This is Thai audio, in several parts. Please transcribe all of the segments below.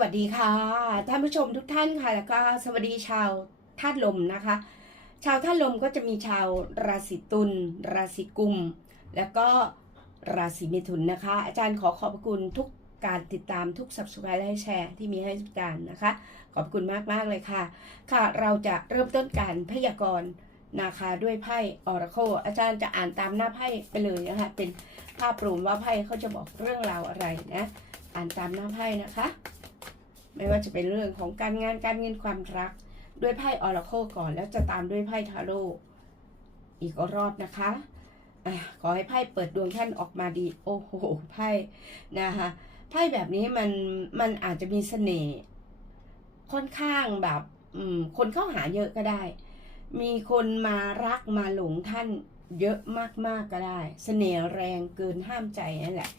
วัสดีค่ะท่านผู้ชมทุกท่านค่ะแล้วก็สวัสดีชาวธาตุลมนะคะ ชาวธาตุลมก็จะมีชาวราศีตุลราศีกุม แล้วก็ราศีเมถุนนะคะ อาจารย์ขอขอบคุณทุกการติดตามทุก subscribe และแชร์ที่มีให้ทุกการนะคะ ขอบคุณมากมากเลยค่ะ ค่ะเราจะเริ่มต้นการพยากรณ์นะคะด้วยไพ่ออราโคอาจารย์จะอ่านตามหน้าไพ่ไปเลยนะคะเป็นภาพรวมว่าไพ่เขาจะบอกเรื่องราวอะไรนะ อ่านตามหน้าไพ่นะคะ ไม่ว่าจะเป็นเรื่องของการงานการเงินความรัก ด้วยไพ่ออราโคก่อน แล้วจะตามด้วยไพ่ทาโร่อีกรอบนะคะอะขอให้ไพ่เปิดดวงท่านออกมาดี โอ้โหไพ่นะคะไพ่แบบนี้มันมันอาจจะมีเสน่ห์ค่อนข้างแบบคนเข้าหาเยอะก็ได้ มีคนมารักมาหลงท่านเยอะมากๆก็ได้เสน่ห์แรงเกินห้ามใจนั่นแหละ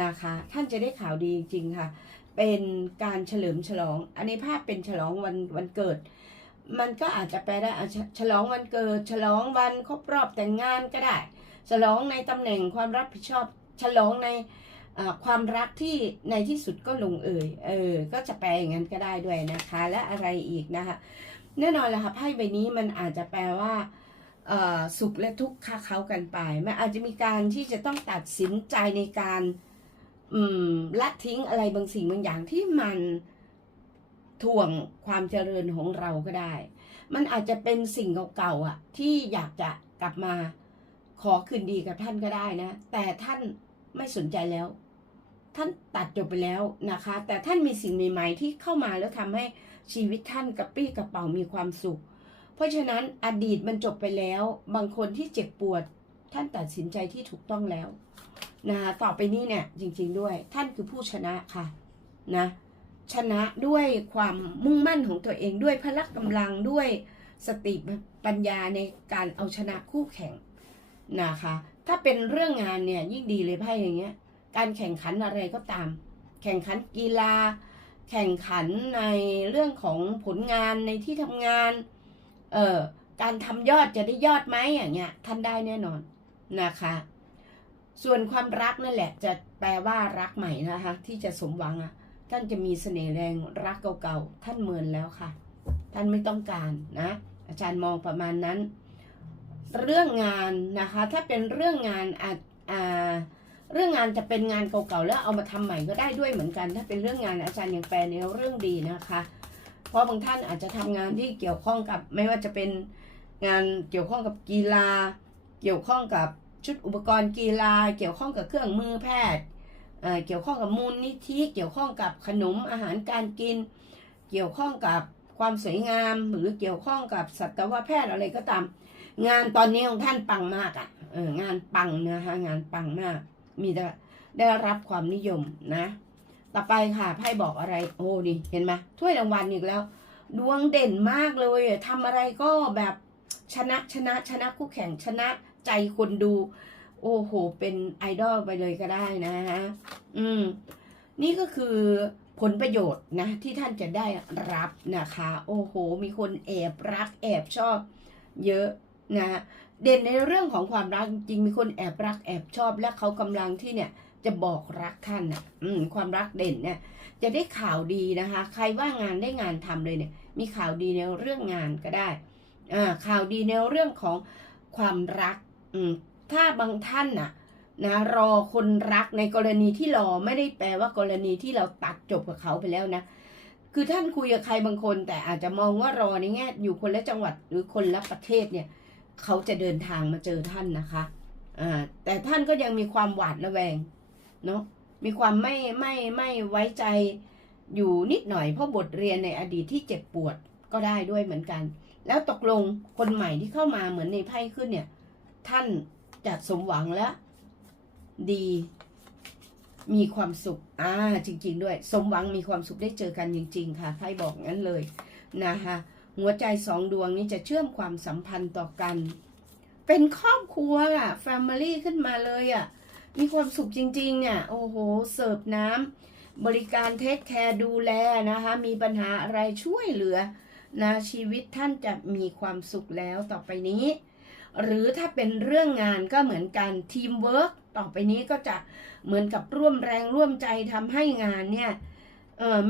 นะคะ ท่านจะได้ข่าวดีจริงๆค่ะ เป็นการเฉลิมฉลอง อันนี้ภาพเป็นฉลองวันวันเกิด มันก็อาจจะแปลได้ฉลองวันเกิด ฉลองวันครบรอบแต่งงานก็ได้ ฉลองในตำแหน่งความรับผิดชอบ ฉลองในความรักที่ในที่สุดก็ลงเอยเออ ก็จะแปลอย่างนั้นก็ได้ด้วยนะคะ และอะไรอีกนะคะ แน่นอนแหละค่ะไพ่ใบนี้มันอาจจะแปลว่าสุขและทุกข์ค้าเขากันไป มันอาจจะมีการที่จะต้องตัดสินใจในการ ละทิ้งอะไรบางสิ่งบางอย่างที่มันถ่วงความเจริญของเราก็ได้ มันอาจจะเป็นสิ่งเก่าๆอะ ที่อยากจะกลับมาขอคืนดีกับท่านก็ได้นะ แต่ท่านไม่สนใจแล้ว ท่านตัดจบไปแล้วนะคะ แต่ท่านมีสิ่งใหม่ๆที่เข้ามาแล้วทำให้ชีวิตท่านกระปี้กระเป๋ามีความสุข เพราะฉะนั้นอดีตมันจบไปแล้ว บางคนที่เจ็บปวด ท่านตัดสินใจที่ถูกต้องแล้ว นะคะต่อไปนี้เนี่ยจริง ๆ ด้วยท่านคือผู้ชนะค่ะนะชนะด้วยความมุ่งมั่นของตัวเองด้วยพละกำลังด้วยสติปัญญาในการเอาชนะคู่แข่งนะคะ ถ้าเป็นเรื่องงานเนี่ยยิ่งดีเลยไพ่อย่างเงี้ย การแข่งขันอะไรก็ตาม แข่งขันกีฬา แข่งขันในเรื่องของผลงานในที่ทำงาน เอ่อ การทำยอดจะได้ยอดไหมอย่างเงี้ยท่านได้แน่นอนนะคะ ส่วนความรักนั่นแหละ จะแปลว่ารักใหม่นะคะ ที่จะสมหวังอะ ท่านจะมีเสน่ห์แรงรักเก่าๆท่านเมินแล้วค่ะ ท่านไม่ต้องการนะ อาจารย์มองประมาณนั้น เรื่องงานนะคะ ถ้าเป็นเรื่องงานอาจอ่าเรื่องงานจะเป็นงานเก่าๆแล้วเอามาทำใหม่ก็ได้ด้วยเหมือนกัน ถ้าเป็นเรื่องงานอาจารย์ยังแปลในเรื่องดีนะคะ เพราะบางท่านอาจจะทำงานที่เกี่ยวข้องกับไม่ว่าจะเป็นงานเกี่ยวข้องกับกีฬา เกี่ยวข้องกับ ชุดอุปกรณ์กีฬา เกี่ยวข้องกับเครื่องมือแพทย์เกี่ยวข้องกับมูลนิธิเกี่ยวข้องกับขนมอาหารการกิน เกี่ยวข้องกับความสวยงาม หรือเกี่ยวข้องกับสัตวแพทย์อะไรก็ตาม งานตอนนี้ของท่านปังมากอะ่ะงานปังนะคะงานปังมาก มีได้ได้รับความนิยมนะ ต่อไปค่ะไพ่บอกอะไรโอ้ดิเห็นไหมถ้วยรางวัลอีกแล้ว ดวงเด่นมากเลยอะทำอะไรก็แบบชนะชนะชนะคู่แข่งชนะ ใจคนดู โอ้โห เป็นไอดอลไปเลยก็ได้นะฮะอืม นี่ก็คือผลประโยชน์นะ ที่ท่านจะได้รับนะคะ โอ้โห มีคนแอบรักแอบชอบเยอะนะเด่นในเรื่องของความรักจริงมีคนแอบรักแอบชอบ และเขากำลังที่เนี่ยจะบอกรักท่านอะอืมความรักเด่นเนี่ยจะได้ข่าวดีนะคะ ใครว่างงานได้งานทำเลยเนี่ย มีข่าวดีในเรื่องงานก็ได้อ่าข่าวดีในเรื่องของความรัก ถ้าบางท่านน่ะนะรอคนรักในกรณีที่รอไม่ได้แปลว่ากรณีที่เราตัดจบกับเขาไปแล้วนะ คือท่านคุยกับใครบางคน แต่อาจจะมองว่ารอในแง่อยู่คนละจังหวัดหรือคนละประเทศเนี่ย เขาจะเดินทางมาเจอท่านนะคะอ่าแต่ท่านก็ยังมีความหวาดระแวงเนาะมีความไม่ไม่ไม่ไว้ใจอยู่นิดหน่อยเพราะบทเรียนในอดีตที่เจ็บปวดก็ได้ด้วยเหมือนกัน แล้วตกลงคนใหม่ที่เข้ามาเหมือนในไพ่ขึ้นเนี่ย ท่านจะสมหวังและดี มีความสุข อ่า จริง ๆ ด้วย สมหวังมีความสุขได้เจอกันจริง ๆ ค่ะไพ่บอกงั้นเลยนะคะหัวใจสองดวงนี้จะเชื่อมความสัมพันธ์ต่อกัน เป็นครอบครัวอะแฟมิลี่ขึ้นมาเลยอะมีความสุขจริง ๆ เนี่ย โอ้โห เสิร์ฟน้ำบริการเทคแคร์ดูแลนะคะ มีปัญหาอะไรช่วยเหลือนะชีวิตท่านจะมีความสุขแล้วต่อไปนี้ หรือถ้าเป็นเรื่องงานก็เหมือนกันทีมเวิร์กต่อไปนี้ก็จะเหมือนกับร่วมแรงร่วมใจทำให้งานเนี่ย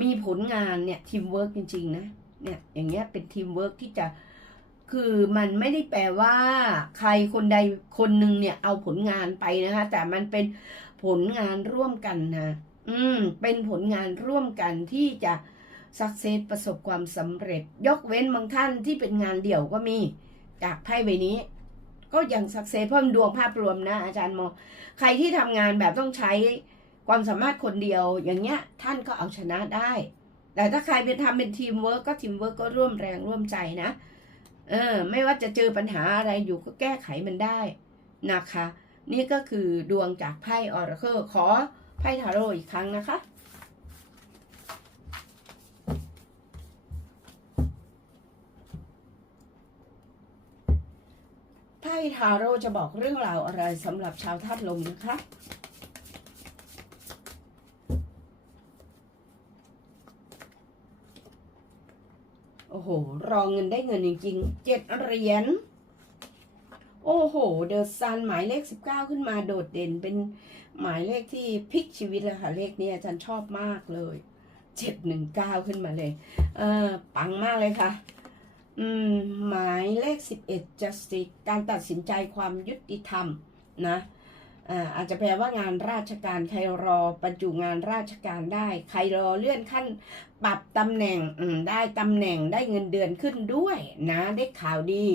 มีผลงานเนี่ยทีมเวิร์กจริงๆนะเนี่ยอย่างเงี้ยเป็นทีมเวิร์กที่จะคือมันไม่ได้แปลว่าใครคนใดคนหนึ่งเนี่ยเอาผลงานไปนะคะ แต่มันเป็นผลงานร่วมกันนะอืม เป็นผลงานร่วมกันที่จะสักเซสประสบความสำเร็จ ยกเว้นบางท่านที่เป็นงานเดี่ยวก็มี จากไพ่ใบนี้ ก็ยังสักเซสเพิ่มดวงภาพรวมนะอาจารย์มองใครที่ทำงานแบบต้องใช้ความสามารถคนเดียวอย่างเงี้ยท่านก็เอาชนะได้ แต่ถ้าใครเป็นทำเป็นทีมเวิร์กก็ทีมเวิร์กก็ร่วมแรงร่วมใจนะเออไม่ว่าจะเจอปัญหาอะไรอยู่ก็แก้ไขมันได้นะคะ นี่ก็คือดวงจากไพ่ออร์เคิลขอไพ่ทาโร่อีกครั้งนะคะ ทาโร่จะบอกเรื่องราวอะไรสำหรับชาวธาตุลมนะคะโอ้โห รองเงินได้เงินจริงๆเจ็ดเหรียญโอ้โห เดอะซันหมายเลขสิบเก้าขึ้นมาโดดเด่นเป็นหมายเลขที่พลิกชีวิตเลยค่ะ เลขนี้อาจารย์ชอบมากเลยเจ็ดหนึ่งเก้าขึ้นมาเลย เออปังมากเลยค่ะ อืมหมายเลขสิบเอ็ด justice การตัดสินใจความยุติธรรมนะอาจจะแปลว่างานราชการใครรอบรรจุงานราชการได้ ใครรอเลื่อนขั้นปรับตำแหน่งอืได้ตำแหน่งได้เงินเดือนขึ้นด้วยนะได้ข่าวดี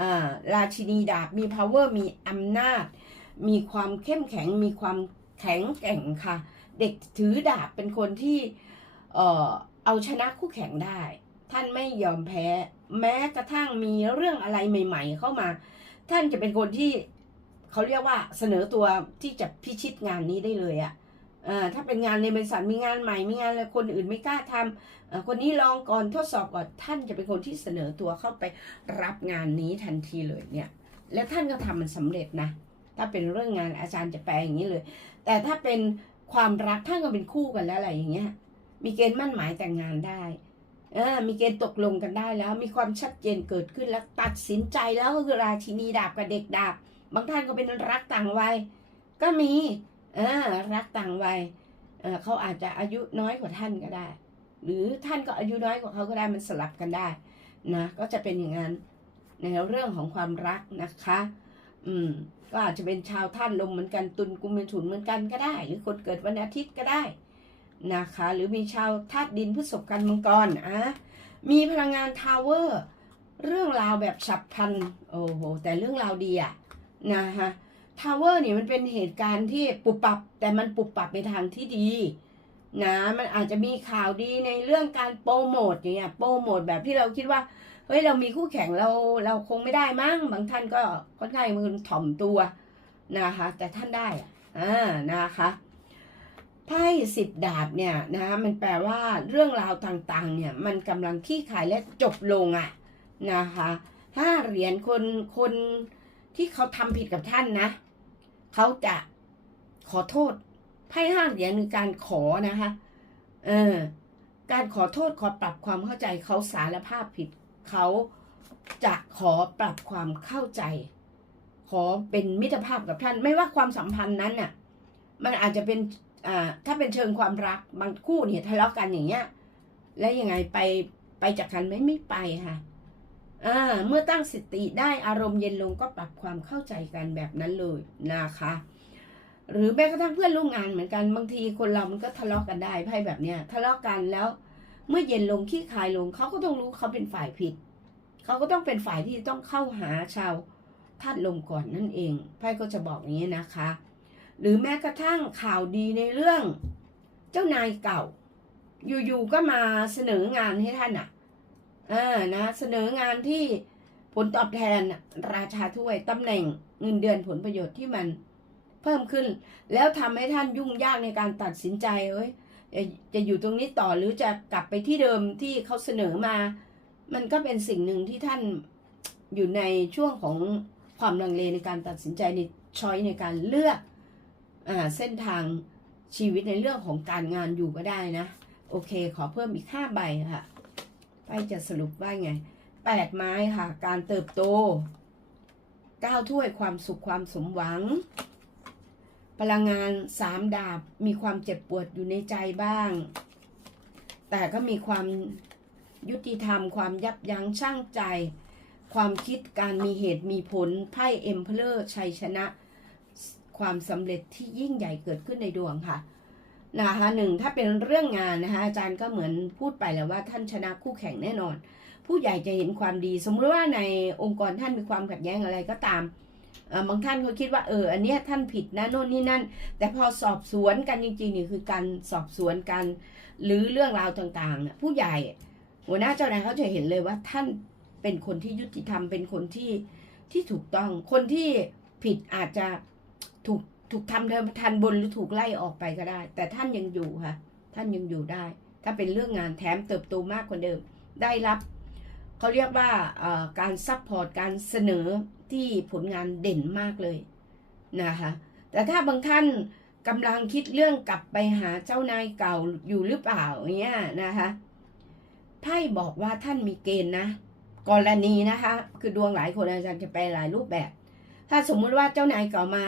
อราชินีดาบมี power มีอำนาจ มีความเข้มแข็งมีความแข็งแกร่งค่ะ เด็กถือดาบเป็นคนที่เออเอาชนะคู่แข่งได้ ท่านไม่ยอมแพ้ แม้กระทั่งมีเรื่องอะไรใหม่ ๆ เข้ามา ท่านจะเป็นคนที่เขาเรียกว่าเสนอตัวที่จะพิชิตงานนี้ได้เลยอะ่ะถ้าเป็นงานในบริษัทมีงานใหม่มีงานอะไรคนอื่นไม่กล้าทำคนนี้ลองก่อนทดสอบก่อนท่านจะเป็นคนที่เสนอตัวเข้าไปรับงานนี้ทันทีเลยเนี่ย และท่านก็ทำมันสำเร็จนะ ถ้าเป็นเรื่องงานอาจารย์จะแปลอย่างนี้เลย แต่ถ้าเป็นความรักท่านก็เป็นคู่กันแล้วอะไรอย่างเงี้ยมีเกณฑ์มั่นหมายแต่งงานได้ มีเกณฑ์ตกลงกันได้แล้ว มีความชัดเจนเกิดขึ้นแล้วตัดสินใจแล้วก็คือราชินีดาบกับเด็กดาบ บางท่านก็เป็นรักต่างวัย ก็มีเออรักต่างวัยเเขาอาจจะอายุน้อยกว่าท่านก็ได้ หรือท่านก็อายุน้อยกว่าเขาก็ได้มันสลับกันได้นะก็จะเป็นอย่างนั้นในเรื่องของความรักนะคะ อืมก็อาจจะเป็นชาวท่านลมเหมือนกันตุลกุมเป็นถุนเหมือนกันก็ได้ หรือคนเกิดวันอาทิตย์ก็ได้ นะคะ หรือมีชาวธาตุดินพฤษภกันมังกรอะมีพลังงานทาวเวอร์เรื่องราวแบบฉับพลันโอ้โหแต่เรื่องราวดีอะนะคะทาวเวอร์นี่มันเป็นเหตุการณ์ที่ปุบปับ แต่มันปุบปับในทางที่ดีนะมันอาจจะมีข่าวดีในเรื่องการโปรโมทอย่างเงี้ยโปรโมทแบบที่เราคิดว่าเฮ้ยเรามีคู่แข่งเราเราคงไม่ได้มั้งบางท่านก็ค่อนข้างมือถ่อมตัวนะคะ แต่ท่านได้อะอ่านะคะ ไพ่สิบดาบเนี่ยนะมันแปลว่าเรื่องราวต่างๆเนี่ยมันกำลังขี้ขายและจบลงอะ่ะนะคะห้าเหรียญคนคนที่เขาทำผิดกับท่านนะ เขาจะขอโทษไพ่ห้าเหรียญคือการขอนะคะ เออ การขอโทษขอปรับความเข้าใจเขาสารภาพผิดเขาจะขอปรับความเข้าใจ ขอเป็นมิตรภาพกับท่าน ไม่ว่าความสัมพันธ์นั้นน่ะ มันอาจจะเป็น อ่าถ้าเป็นเชิงความรักบางคู่เนี่ยทะเลาะกันอย่างเงี้ย แล้วยังไงไปไปจากกันไหม่ไม่ไปค่ะอ่าเมื่อตั้งสติได้อารมณ์เย็นลงก็ปรับความเข้าใจกันแบบนั้นเลยนะคะ หรือแม้กระทั่งเพื่อนร่วมงานเหมือนกันบางทีคนเรามันก็ทะเลาะกันได้ไพ่แบบเนี้ยทะเลาะกันแล้ว เมื่อเย็นลงขี้คายลงเขาก็ต้องรู้เขาเป็นฝ่ายผิดเขาก็ต้องเป็นฝ่ายที่ต้องเข้าหาชาวธาตุลมก่อนนั่นเองไพ่ก็จะบอกอย่างนี้นะคะ หรือแม้กระทั่งข่าวดีในเรื่องเจ้านายเก่า อยู่ๆก็มาเสนองานให้ท่านอะอ่านะเสนองานที่ผลตอบแทนราชาถ้วยตำแหน่งเงินเดือนผลประโยชน์ที่มันเพิ่มขึ้น แล้วทำให้ท่านยุ่งยากในการตัดสินใจเอ้ยจะอยู่ตรงนี้ต่อหรือจะกลับไปที่เดิมที่เขาเสนอมา มันก็เป็นสิ่งหนึ่งที่ท่านอยู่ในช่วงของความลังเลในการตัดสินใจในช้อยในการเลือก เส้นทางชีวิตในเรื่องของการงานอยู่ก็ได้นะ โอเค ขอเพิ่มอีกห้าใบค่ะไปจะสรุปว่าไงแปดไม้ค่ะ การเติบโตเก้าถ้วยความสุขความสมหวัง พลังงานสามดาบมีความเจ็บปวดอยู่ในใจบ้าง แต่ก็มีความยุติธรรม ความยับยั้งชั่งใจ ความคิดการมีเหตุมีผลไพ่เอ็มเพลอร์ชัยชนะ ความสำเร็จที่ยิ่งใหญ่เกิดขึ้นในดวงค่ะนะคะหนึ่งถ้าเป็นเรื่องงานนะคะอาจารย์ก็เหมือนพูดไปแล้วว่าท่านชนะคู่แข่งแน่นอน ผู้ใหญ่จะเห็นความดี สมมติว่าในองค์กรท่านมีความขัดแย้งอะไรก็ตามบางท่านเขาคิดว่าเอออันเนี้ยท่านผิดนะโน่นนี่นั่น แต่พอสอบสวนกันจริงๆนี่คือการสอบสวนกันหรือเรื่องราวต่างๆน่ะผู้ใหญ่หัวหน้าเจ้านายเขาจะเห็นเลยว่าท่านเป็นคนที่ยุติธรรมเป็นคนที่ที่ถูกต้องคนที่ผิดอาจจะ ถูกถูกทำเดิมทันบนหรือถูกไล่ออกไปก็ได้ แต่ท่านยังอยู่ค่ะ ท่านยังอยู่ได้ ถ้าเป็นเรื่องงานแถมเติบโตมากกว่าเดิม ได้รับเขาเรียกว่าการซัพพอร์ตการเสนอที่ผลงานเด่นมากเลยนะคะแต่ถ้าบางท่านกำลังคิดเรื่องกลับไปหาเจ้านายเก่าอยู่หรือเปล่าอย่างเงี้ยนะคะไพ่บอกว่าท่านมีเกณฑ์นะ กรณีนะคะ คือดวงหลายคนอาจารย์จะไปหลายรูปแบบ ถ้าสมมุติว่าเจ้านายเก่ามา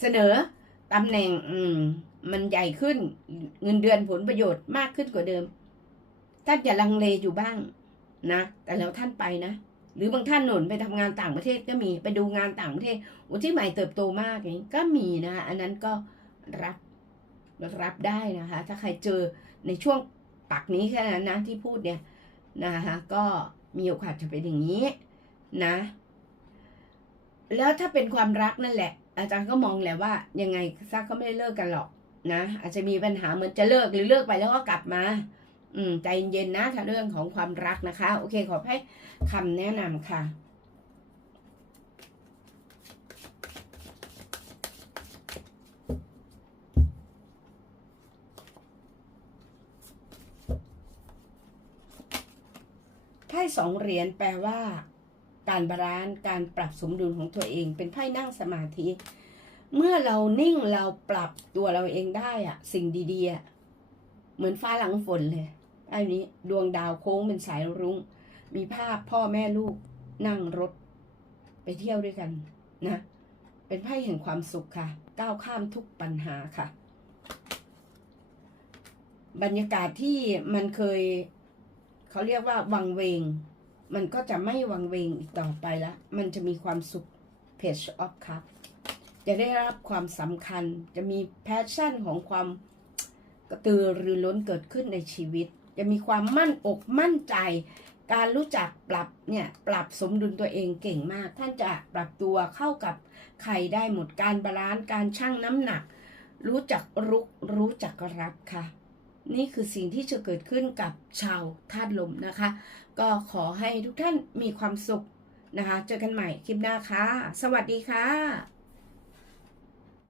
เสนอตำแหน่งอืมมันใหญ่ขึ้น เงินเดือนผลประโยชน์มากขึ้นกว่าเดิมท่านจะลังเลอยู่บ้างนะ แต่แล้วท่านไปนะ หรือบางท่านหนุนไปทำงานต่างประเทศก็มีไปดูงานต่างประเทศอุที่ใหม่เติบโตมากอย่างนี้ก็มีนะ อันนั้นก็รับรับได้นะคะ ถ้าใครเจอในช่วงปักนี้แค่นั้นนะที่พูดเนี่ยนะคะก็มีโอกาสจะเป็นอย่างนี้นะ แล้วถ้าเป็นความรักนั่นแหละ อาจารย์ก็มองแหละว่ายังไงซักก็ไม่ได้เลิกกันหรอกนะอาจจะมีปัญหาเหมือนจะเลิกหรือเลิกไปแล้วก็กลับมา อืมใจเย็นๆนะถ้าเรื่องของความรักนะคะ โอเค ขอให้คำแนะนำค่ะไพ่สองเหรียญแปลว่า การบาลานซ์การปรับสมดุลของตัวเอง เป็นไพ่นั่งสมาธิ เมื่อเรานิ่งเราปรับตัวเราเองได้อะสิ่งดีๆอะเหมือนฟ้าหลังฝนเลยไอ้นี้ดวงดาวโค้งเป็นสายรุง้ง มีภาพพ่อแม่ลูก นั่งรถ ไปเที่ยวด้วยกันนะ เป็นไพ่แห่งความสุขค่ะ ก้าวข้ามทุกปัญหาค่ะ บรรยากาศที่มันเคย เขาเรียกว่าวังเวง มันก็จะไม่วังเวงอีกต่อไปแล้วมันจะมีความสุข Page of Cup จะได้รับความสำคัญ จะมีแพชชั่นของความกระตือรือร้นเกิดขึ้นในชีวิต จะมีความมั่นอกมั่นใจ การรู้จักปรับเนี่ยปรับสมดุลตัวเองเก่งมาก ท่านจะปรับตัวเข้ากับใครได้หมดการบาลานซ์การชั่งน้ำหนัก รู้จักรุกรู้จักรับค่ะ นี่คือสิ่งที่จะเกิดขึ้นกับชาวธาตุลมนะคะ ก็ขอให้ทุกท่านมีความสุขนะคะ เจอกันใหม่คลิปหน้าค่ะ สวัสดีค่ะ